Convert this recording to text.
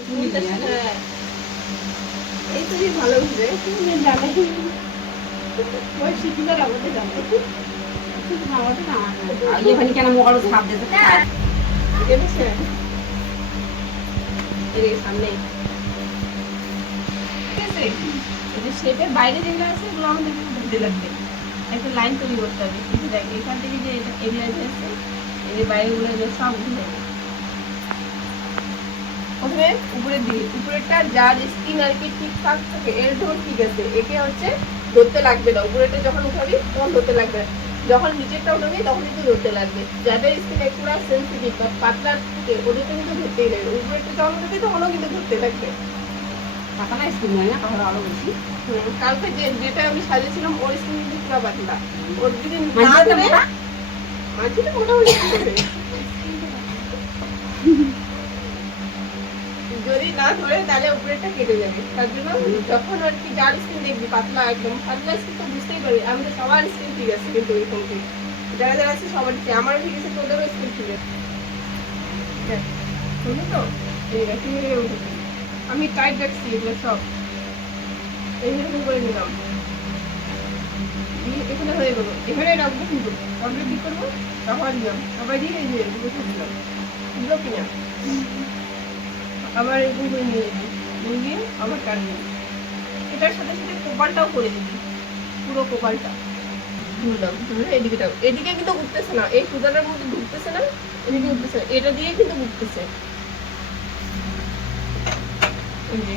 হ্যাঁ এই তো ভালো বুঝে তুমি জানে ওই শিখিদার আমাদের জানে আমাদের না এখানে কেন মোকালো ছাপ দিতে দেখেছে এই সামনে ঠিক আছে এই যে শেপের বাইরে যেগুলো আছে ওগুলো আমাদের ধরতে লাগবে একটা লাইন তৈরি করতে হবে কিন্তু দেখ এখান থেকে যে এরিয়া আছে এই যে বাইরেগুলো সব উঠে যাবে প্রথমে উপরের দিকে উপরেরটা যার স্কিন আর কি ঠিকঠাক থাকে এর ধর ঠিক আছে একে হচ্ছে ধরতে লাগবে না উপরেরটা যখন উঠাবি তখন ধরতে লাগবে না যখন নিচেরটা উঠাবি তখন কিন্তু ধরতে লাগবে যাদের স্কিন একটু সেন্সিটিভ বা পাতলা থাকে ওদেরকে কিন্তু ধরতেই লাগবে উপরেরটা যখন উঠাবি তখনও কিন্তু ধরতে লাগবে পাতলা স্কিন নয় না তাহলে আরো বেশি কালকে যেটা আমি সাজিয়েছিলাম ওর স্কিন কিন্তু পুরো পাতলা ওর যদি না মাঝে ধরে মাঝিটা মোটামুটি যদি না ধরে তাহলে উপরেটা কেটে যাবে তার জন্য যখন আর কি যার স্কিন দেখবি পাতলা একদম পাতলা স্কিন তো বুঝতেই পারবি আমাদের সবার স্কিন ঠিক আছে কিন্তু এরকম ঠিক যারা যারা আছে সবার ঠিক আমারও ঠিক আছে তোদেরও স্কিন ঠিক আছে বুঝলি তো ঠিক আছে আমি টাইট রাখছি এগুলো সব এইরকম করে নিলাম এখানে হয়ে গেলো এখানে রাখবো কিন্তু তারপরে কি করবো আবার দিলাম আবার দিয়ে এই যে এগুলো দিলাম দিল কিনা আবার এরকম করে নিয়ে যাবি নিয়ে গিয়ে আবার টানবি এটার সাথে সাথে কপালটাও করে দিবি পুরো কপালটা ধুলাম ধরে এদিকে কিন্তু উঠতেছে না এই সুতাটার মধ্যে ঢুকতেছে না এদিকে উঠতেছে এটা দিয়ে কিন্তু উঠতেছে এই যে